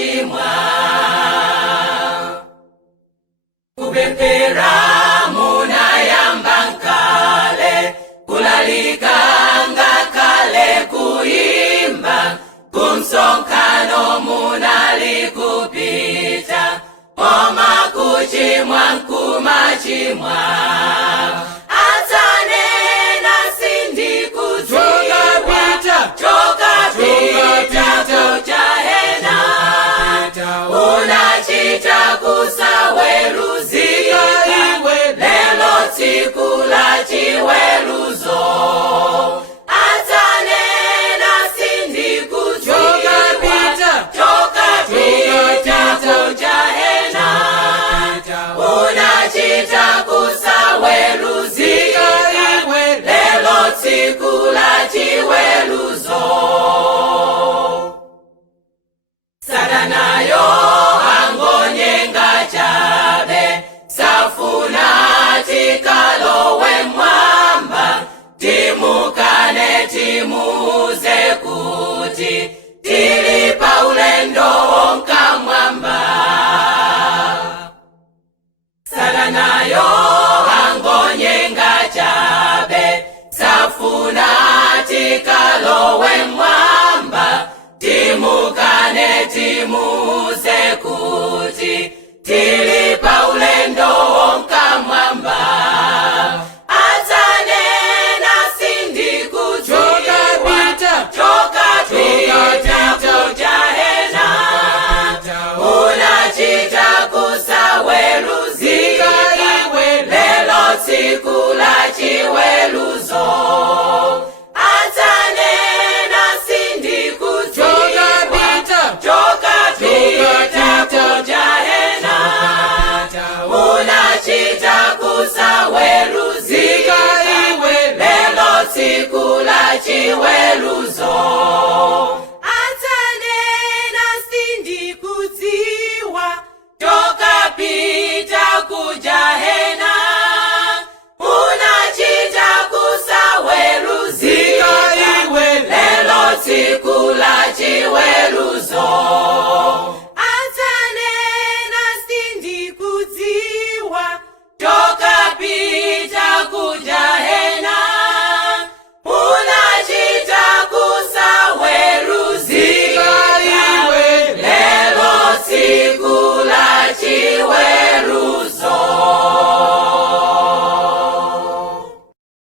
kumachimwa kupepera munayamba nkale kulalikanga kale kuimba kumsonkhano munalikupita oma kuchimwa kumachimwa atanena sindikudziwa chokapita kuchahena unachita kusaweruzika lelo tsiku la chiweruzo atanena sindikudziwa chokapita kuchahena unachita kusaweruzika lelo tsiku la chiweruzo Satanayo angonyenga chabe safuna tikalowe mwamba timukane timuze kuti tilipa ulendo